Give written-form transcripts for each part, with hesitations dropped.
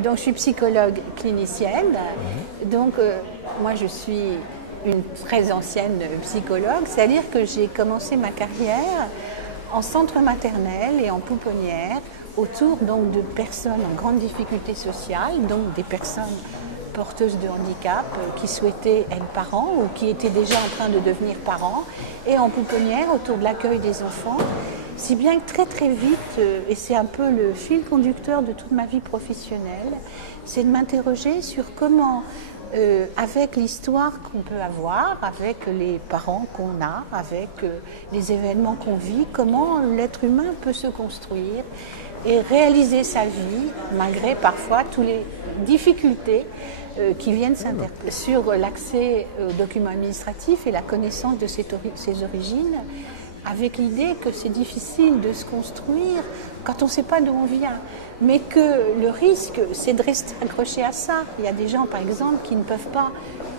Donc, je suis psychologue clinicienne. Donc, moi, je suis une très ancienne psychologue, c'est-à-dire que j'ai commencé ma carrière en centre maternel et en pouponnière autour donc de personnes en grande difficulté sociale, donc des personnes porteuses de handicap qui souhaitaient être parents ou qui étaient déjà en train de devenir parents, et en pouponnière autour de l'accueil des enfants, si bien que très très vite, et c'est un peu le fil conducteur de toute ma vie professionnelle, c'est de m'interroger sur comment, avec l'histoire qu'on peut avoir, avec les parents qu'on a, avec les événements qu'on vit, comment l'être humain peut se construire et réaliser sa vie, malgré parfois toutes les difficultés qui viennent s'interpeller. Sur l'accès aux documents administratifs et la connaissance de ses origines, avec l'idée que c'est difficile de se construire quand on ne sait pas d'où on vient, mais que le risque, c'est de rester accroché à ça. Il y a des gens, par exemple, qui ne peuvent pas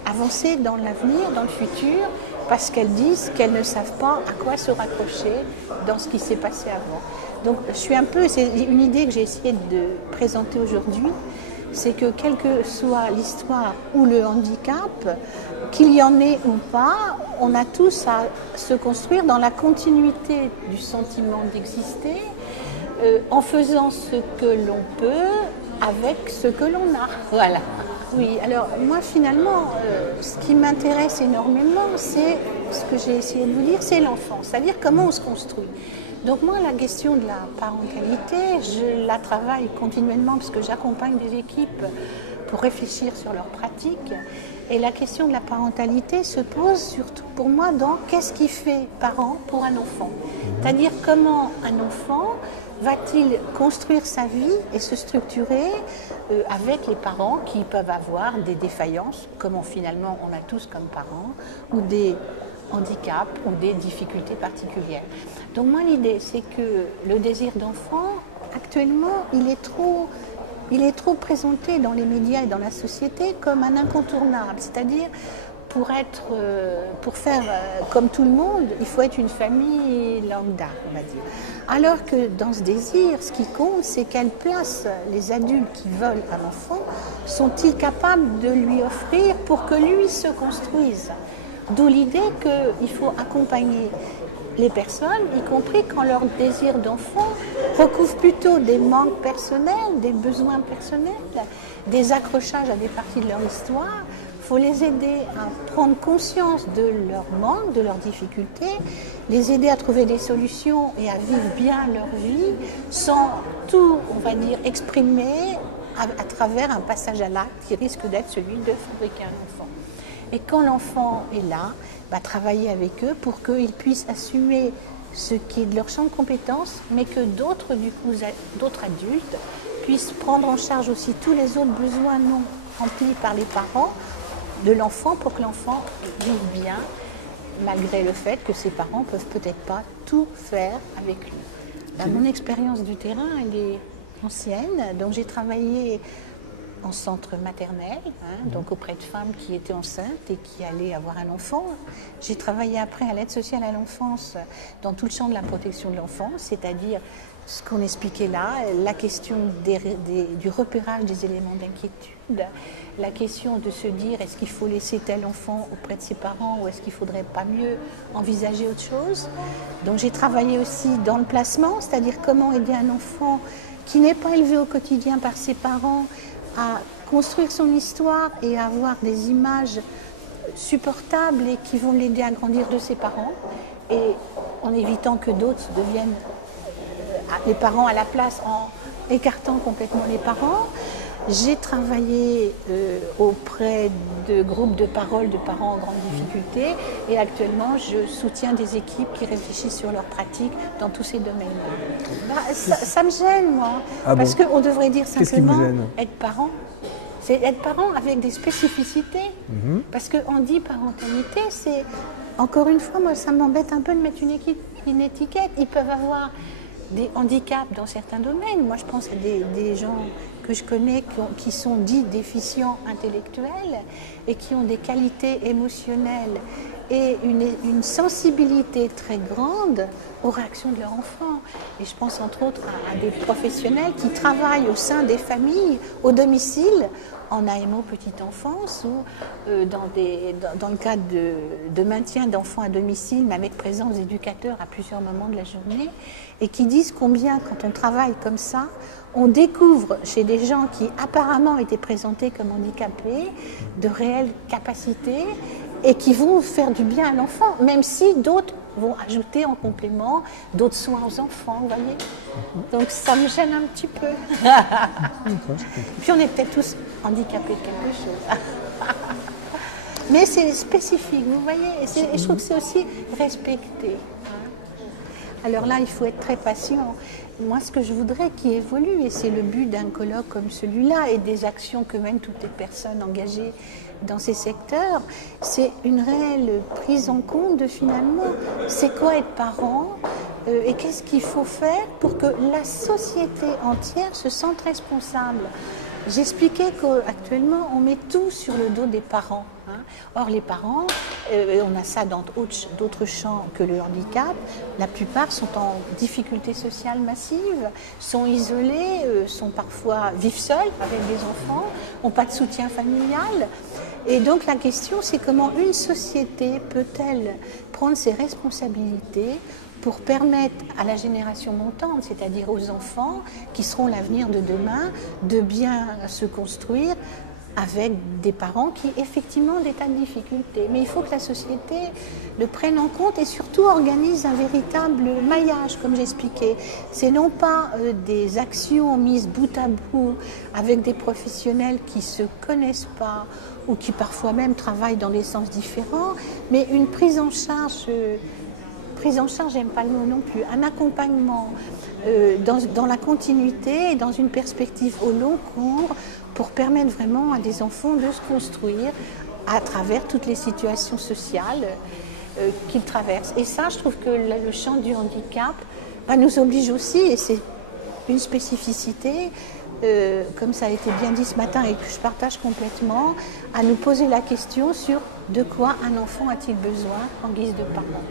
avancer dans l'avenir, dans le futur, parce qu'elles disent qu'elles ne savent pas à quoi se raccrocher dans ce qui s'est passé avant. Donc, c'est une idée que j'ai essayé de présenter aujourd'hui, c'est que quelle que soit l'histoire ou le handicap, qu'il y en ait ou pas, on a tous à se construire dans la continuité du sentiment d'exister, en faisant ce que l'on peut avec ce que l'on a. Voilà. Oui, alors moi finalement, ce qui m'intéresse énormément, c'est ce que j'ai essayé de vous dire, c'est l'enfance, c'est-à-dire comment on se construit. Donc moi, la question de la parentalité, je la travaille continuellement parce que j'accompagne des équipes pour réfléchir sur leurs pratiques. Et la question de la parentalité se pose surtout pour moi dans qu'est-ce qui fait parent pour un enfant. C'est-à-dire comment un enfant va-t-il construire sa vie et se structurer avec les parents qui peuvent avoir des défaillances, comme finalement on a tous comme parents, ou des handicaps ou des difficultés particulières. Donc moi l'idée c'est que le désir d'enfant actuellement il est trop présenté dans les médias et dans la société comme un incontournable, c'est-à-dire pour faire comme tout le monde, il faut être une famille lambda, on va dire. Alors que dans ce désir, ce qui compte, c'est quelle place les adultes qui veulent un enfant sont-ils capables de lui offrir pour que lui se construise. D'où l'idée qu'il faut accompagner les personnes, y compris quand leur désir d'enfant recouvre plutôt des manques personnels, des besoins personnels, des accrochages à des parties de leur histoire. Il faut les aider à prendre conscience de leurs manques, de leurs difficultés, les aider à trouver des solutions et à vivre bien leur vie sans tout, on va dire, exprimer à travers un passage à l'acte qui risque d'être celui de fabriquer un enfant. Et quand l'enfant est là, travailler avec eux pour qu'ils puissent assumer ce qui est de leur champ de compétences, mais que d'autres adultes puissent prendre en charge aussi tous les autres besoins non remplis par les parents de l'enfant pour que l'enfant vive bien, malgré le fait que ses parents ne peuvent peut-être pas tout faire avec lui. Mon expérience du terrain, elle est ancienne, donc j'ai travaillé en centre maternel, donc auprès de femmes qui étaient enceintes et qui allaient avoir un enfant. J'ai travaillé après à l'aide sociale à l'enfance dans tout le champ de la protection de l'enfance, c'est-à-dire ce qu'on expliquait là, la question du repérage des éléments d'inquiétude, la question de se dire est-ce qu'il faut laisser tel enfant auprès de ses parents ou est-ce qu'il ne faudrait pas mieux envisager autre chose. Donc j'ai travaillé aussi dans le placement, c'est-à-dire comment aider un enfant qui n'est pas élevé au quotidien par ses parents à construire son histoire et à avoir des images supportables et qui vont l'aider à grandir de ses parents, et en évitant que d'autres deviennent les parents à la place, en écartant complètement les parents. J'ai travaillé auprès de groupes de parole de parents en grande difficulté et actuellement je soutiens des équipes qui réfléchissent sur leurs pratiques dans tous ces domaines-là. Ça me gêne, moi, parce qu'on devrait dire simplement être parent. C'est être parent avec des spécificités. Parce qu'on dit parentalité, c'est, encore une fois, moi ça m'embête un peu de mettre une étiquette. Ils peuvent avoir des handicaps dans certains domaines. Moi je pense à des gens que je connais qui sont dits déficients intellectuels et qui ont des qualités émotionnelles et une sensibilité très grande aux réactions de leurs enfants. Et je pense entre autres à des professionnels qui travaillent au sein des familles, au domicile, en AMO petite enfance ou dans le cadre de maintien d'enfants à domicile, mais avec présence d'éducateurs à plusieurs moments de la journée, et qui disent combien, quand on travaille comme ça, on découvre chez des gens qui apparemment étaient présentés comme handicapés de réelles capacités et qui vont faire du bien à l'enfant, même si d'autres vont ajouter en complément d'autres soins aux enfants, vous voyez. Donc ça me gêne un petit peu. Puis on est peut-être tous handicapés de quelque chose. Mais c'est spécifique, vous voyez, et je trouve que c'est aussi respecté. Alors là, il faut être très patient. Moi, ce que je voudrais qu'il évolue, et c'est le but d'un colloque comme celui-là, et des actions que mènent toutes les personnes engagées dans ces secteurs, c'est une réelle prise en compte de finalement, c'est quoi être parent, et qu'est-ce qu'il faut faire pour que la société entière se sente responsable. J'expliquais qu'actuellement, on met tout sur le dos des parents. Or, les parents, on a ça dans d'autres champs que le handicap, la plupart sont en difficulté sociale massive, sont isolés, vivent seuls avec des enfants, n'ont pas de soutien familial. Et donc la question, c'est comment une société peut-elle prendre ses responsabilités pour permettre à la génération montante, c'est-à-dire aux enfants qui seront l'avenir de demain, de bien se construire avec des parents qui effectivement ont des tas de difficultés. Mais il faut que la société le prenne en compte et surtout organise un véritable maillage, comme j'expliquais. C'est non pas des actions mises bout à bout avec des professionnels qui ne se connaissent pas ou qui parfois même travaillent dans des sens différents, mais une prise en charge, j'aime pas le mot non plus, un accompagnement dans la continuité et dans une perspective au long cours pour permettre vraiment à des enfants de se construire à travers toutes les situations sociales qu'ils traversent. Et ça, je trouve que le champ du handicap nous oblige aussi, et c'est une spécificité, comme ça a été bien dit ce matin et que je partage complètement, à nous poser la question sur de quoi un enfant a-t-il besoin en guise de parent.